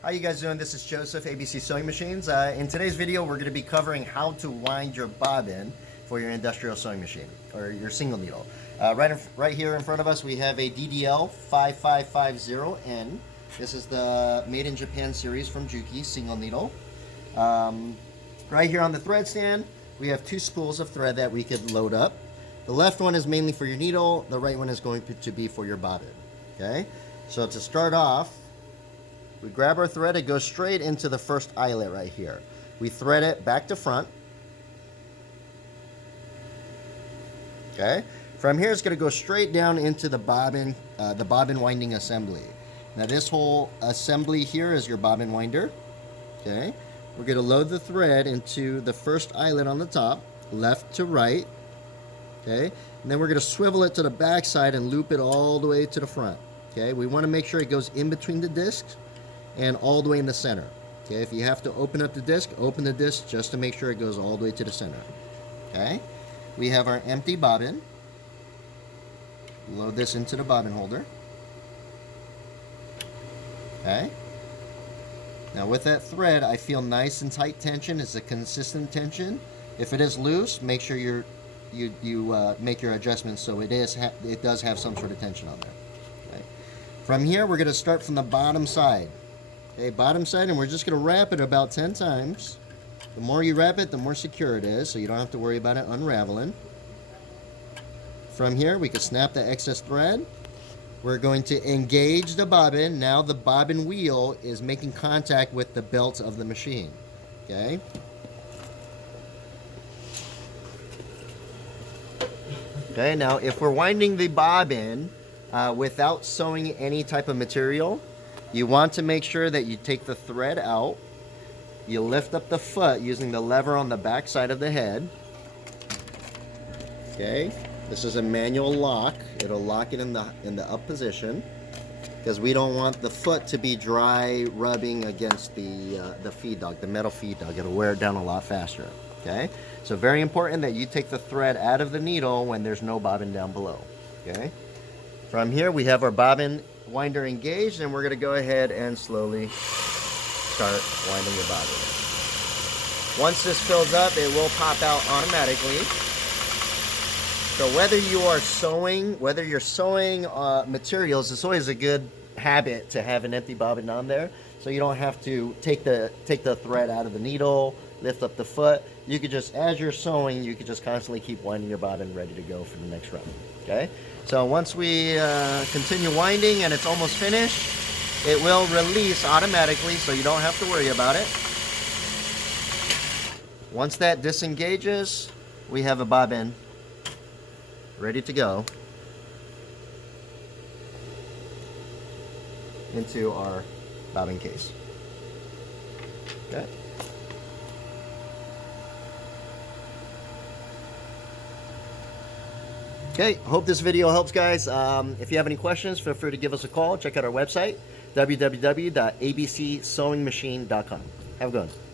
How you guys doing? This is Joseph, ABC Sewing Machines. In today's video, we're going to be covering how to wind your bobbin for your industrial sewing machine or your single needle. Right here in front of us, we have a DDL 5550N. This is the Made in Japan series from Juki single needle. Right here on the thread stand, we have two spools of thread that we could load up. The left one is mainly for your needle. The right one is going to be for your bobbin. Okay, so to start off, we grab our thread, it goes straight into the first eyelet right here. We thread it back to front. Okay, from here it's going to go straight down into the bobbin winding assembly. Now this whole assembly here is your bobbin winder. Okay, we're going to load the thread into the first eyelet on the top, left to right. Okay, and then we're going to swivel it to the back side and loop it all the way to the front. Okay, we want to make sure it goes in between the discs and all the way in the center. Okay, if you have to open up the disc, open the disc just to make sure it goes all the way to the center. Okay, we have our empty bobbin. Load this into the bobbin holder. Okay, now with that thread, I feel nice and tight tension. It's a consistent tension. If it is loose, make sure you make your adjustments so it does have some sort of tension on there. Okay. From here, we're going to start from the bottom side. Okay, bottom side, and we're just going to wrap it about 10 times. The more you wrap it, the more secure it is, so you don't have to worry about it unraveling. From here, we can snap the excess thread. We're going to engage the bobbin. Now the bobbin wheel is making contact with the belt of the machine. Okay. Okay, now if we're winding the bobbin without sewing any type of material, you want to make sure that you take the thread out. You lift up the foot using the lever on the back side of the head. Okay, this is a manual lock. It'll lock it in the up position because we don't want the foot to be dry rubbing against the feed dog, the metal feed dog. It'll wear it down a lot faster. Okay, so very important that you take the thread out of the needle when there's no bobbin down below. Okay, from here we have our bobbin winder engaged, and we're going to go ahead and slowly start winding your bobbin. Once this fills up, it will pop out automatically. So whether you're sewing materials, it's always a good habit to have an empty bobbin on there, so you don't have to take the thread out of the needle, lift up the foot. You could just, as you're sewing, you could just constantly keep winding your bobbin ready to go for the next round. Okay, so once we continue winding and it's almost finished, it will release automatically, so you don't have to worry about it. Once that disengages, we have a bobbin ready to go into our bobbin case. Okay. Okay, hope this video helps, guys. If you have any questions, feel free to give us a call. Check out our website, www.abcsewingmachine.com. Have a good one.